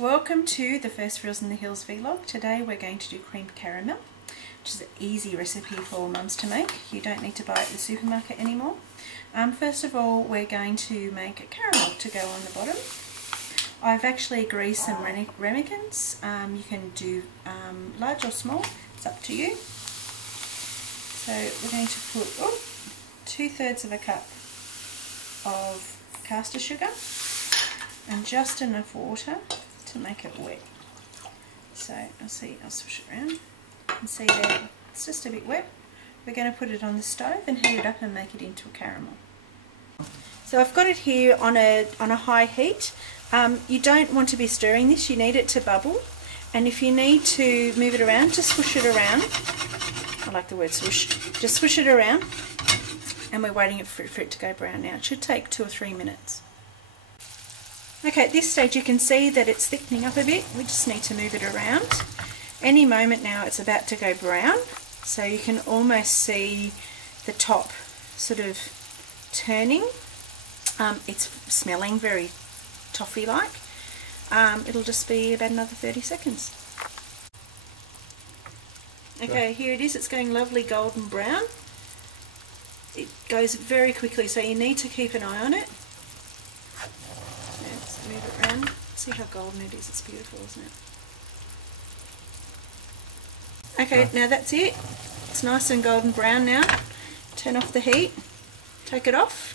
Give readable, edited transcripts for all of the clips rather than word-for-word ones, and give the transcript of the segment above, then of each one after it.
Welcome to the First Reels in the Hills vlog. Today we're going to do cream caramel, which is an easy recipe for mums to make. You don't need to buy it at the supermarket anymore. First of all, we're going to make a caramel to go on the bottom. I've actually greased some ramekins. You can do large or small, it's up to you. So we're going to put 2/3 of a cup of caster sugar and just enough water to make it wet. So I'll switch it around. You can see there it's just a bit wet. We're going to put it on the stove and heat it up and make it into a caramel. So I've got it here on a high heat. You don't want to be stirring this, you need it to bubble, and if you need to move it around, just swoosh it around. I like the word swoosh. Just swoosh it around, and we're waiting for it to go brown now. It should take 2 or 3 minutes. Okay, at this stage you can see that it's thickening up a bit. We just need to move it around. Any moment now it's about to go brown, so you can almost see the top sort of turning. It's smelling very toffee-like. It'll just be about another 30 seconds. Okay, here it is. It's going lovely golden brown. It goes very quickly, so you need to keep an eye on it. Let's move it around. See how golden it is. It's beautiful, isn't it? Okay, now that's it. It's nice and golden brown now. Turn off the heat, take it off,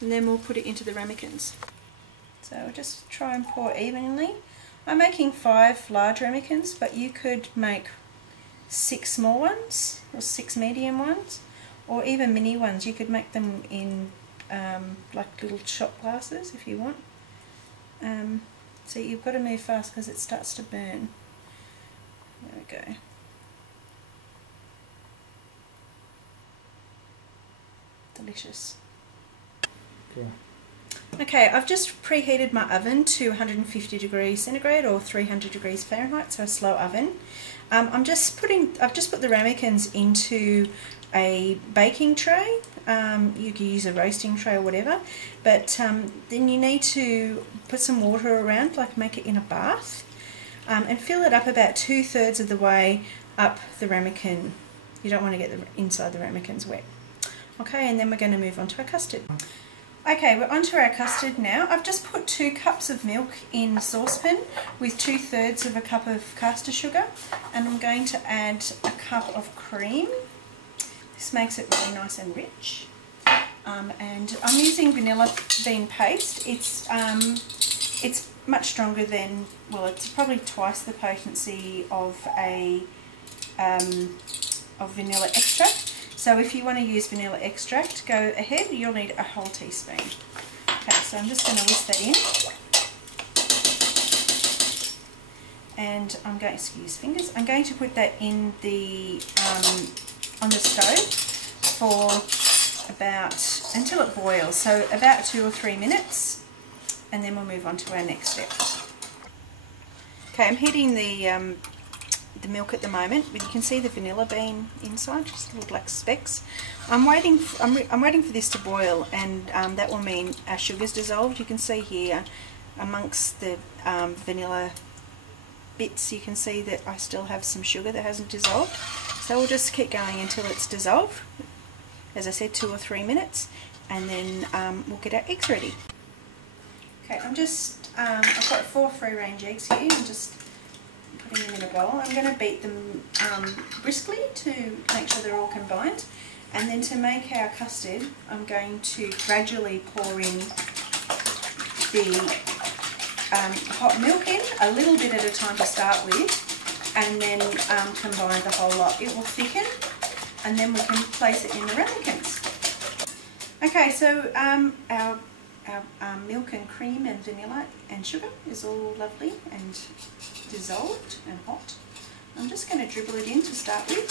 and then we'll put it into the ramekins. So we'll just try and pour evenly. I'm making 5 large ramekins, but you could make 6 small ones or 6 medium ones, or even mini ones. You could make them in like little shot glasses if you want. So you've got to move fast because it starts to burn. There we go. Delicious. Yeah. Okay, I've just preheated my oven to 150 degrees centigrade or 300 degrees Fahrenheit, so a slow oven. I've just put the ramekins into a baking tray. You can use a roasting tray or whatever, but then you need to put some water around, like make it in a bath, and fill it up about 2/3 of the way up the ramekin. You don't want to get the inside the ramekins wet. Okay, and then we're going to move on to our custard. Okay, we're onto our custard now. I've just put 2 cups of milk in a saucepan with 2/3 of a cup of caster sugar, and I'm going to add a cup of cream. This makes it really nice and rich. And I'm using vanilla bean paste. It's much stronger than, well, it's probably twice the potency of vanilla extract. So if you want to use vanilla extract, go ahead. You'll need a whole teaspoon. Okay, so I'm just going to whisk that in. And I'm going, excuse fingers, I'm going to put that in the on the stove for until it boils. So about 2 or 3 minutes, and then we'll move on to our next step. Okay, I'm heating the milk at the moment, but you can see the vanilla bean inside, just little black specks. I'm waiting for this to boil, and that will mean our sugar's dissolved. You can see here amongst the vanilla bits, you can see that I still have some sugar that hasn't dissolved. So we'll just keep going until it's dissolved. As I said, 2 or 3 minutes, and then we'll get our eggs ready. Okay, I've got 4 free-range eggs here. I'm just putting them in a bowl. I'm going to beat them briskly to make sure they're all combined, and then to make our custard I'm going to gradually pour in the hot milk in, a little bit at a time to start with, and then combine the whole lot. It will thicken, and then we can place it in the ramekins. Okay, so our milk and cream and vanilla and sugar is all lovely and dissolved and hot. I'm just going to dribble it in to start with.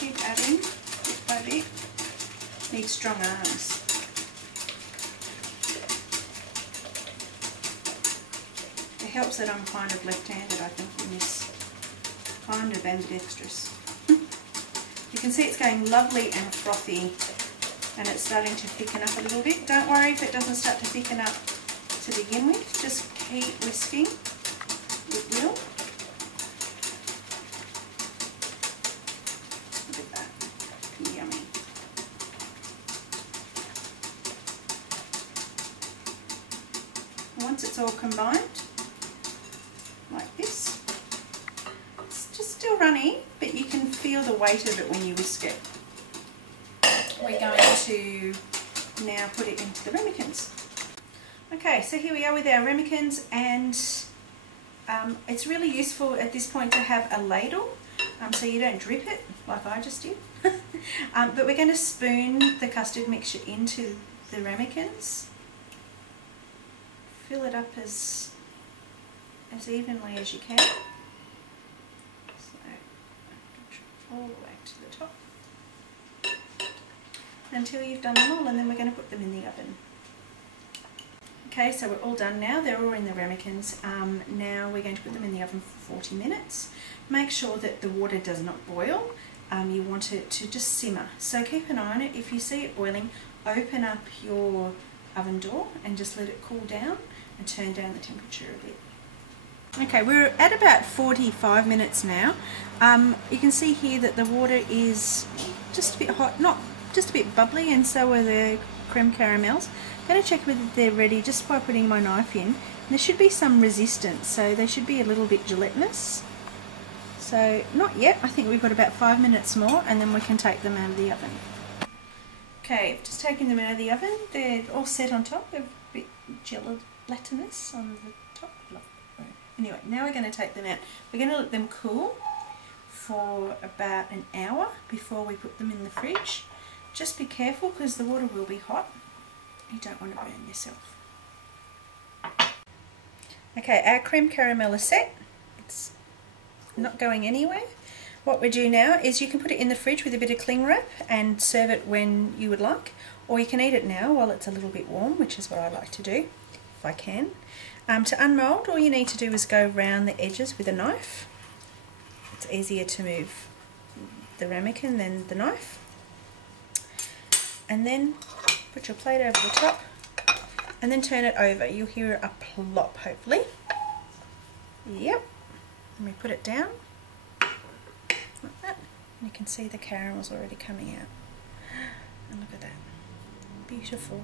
Keep adding bit by bit. Need strong arms. It helps that I'm kind of left-handed, I think, in this kind of ambidextrous. You can see it's going lovely and frothy, and it's starting to thicken up a little bit. Don't worry if it doesn't start to thicken up to begin with, just keep whisking. It will. Look at that, yummy. Once it's all combined, like this, it's just still runny, but you can feel the weight of it when you whisk it. We're going to now put it into the ramekins. Okay, so here we are with our ramekins, and it's really useful at this point to have a ladle so you don't drip it like I just did. But we're going to spoon the custard mixture into the ramekins. Fill it up as evenly as you can. So all the way to the top until you've done them all, and then we're going to put them in the oven. Okay, so we're all done now. They're all in the ramekins. Now we're going to put them in the oven for 40 minutes. Make sure that the water does not boil. You want it to just simmer. So keep an eye on it. If you see it boiling, open up your oven door and just let it cool down and turn down the temperature a bit. Okay, we're at about 45 minutes now. You can see here that the water is just a bit hot, not just a bit bubbly, and so are the creme caramels. I'm going to check whether they're ready just by putting my knife in. There should be some resistance, so they should be a little bit gelatinous. So not yet. I think we've got about 5 minutes more, and then we can take them out of the oven. Okay, I've just taken them out of the oven. They're all set on top. They're a bit gelatinous on the top. Anyway, now we're going to take them out. We're going to let them cool for about an hour before we put them in the fridge. Just be careful because the water will be hot. You don't want to burn yourself. Okay, our creme caramel is set. It's not going anywhere. What we do now is you can put it in the fridge with a bit of cling wrap and serve it when you would like, or you can eat it now while it's a little bit warm, which is what I like to do if I can. To unmold, all you need to do is go around the edges with a knife. It's easier to move the ramekin than the knife. And then put your plate over the top and then turn it over. You'll hear a plop, hopefully. Yep. And we put it down like that. And you can see the caramels already coming out. And look at that. Beautiful.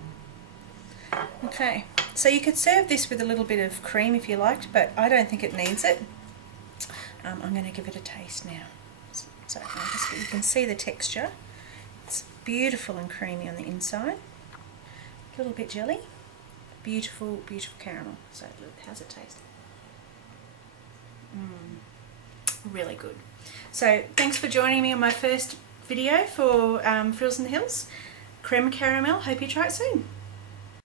Okay, so you could serve this with a little bit of cream if you liked, but I don't think it needs it. I'm going to give it a taste now. So you can see the texture. It's beautiful and creamy on the inside. A little bit jelly. Beautiful, beautiful caramel. So how's it taste? Really good. So thanks for joining me on my first video for Frills in the Hills. Creme Caramel. Hope you try it soon.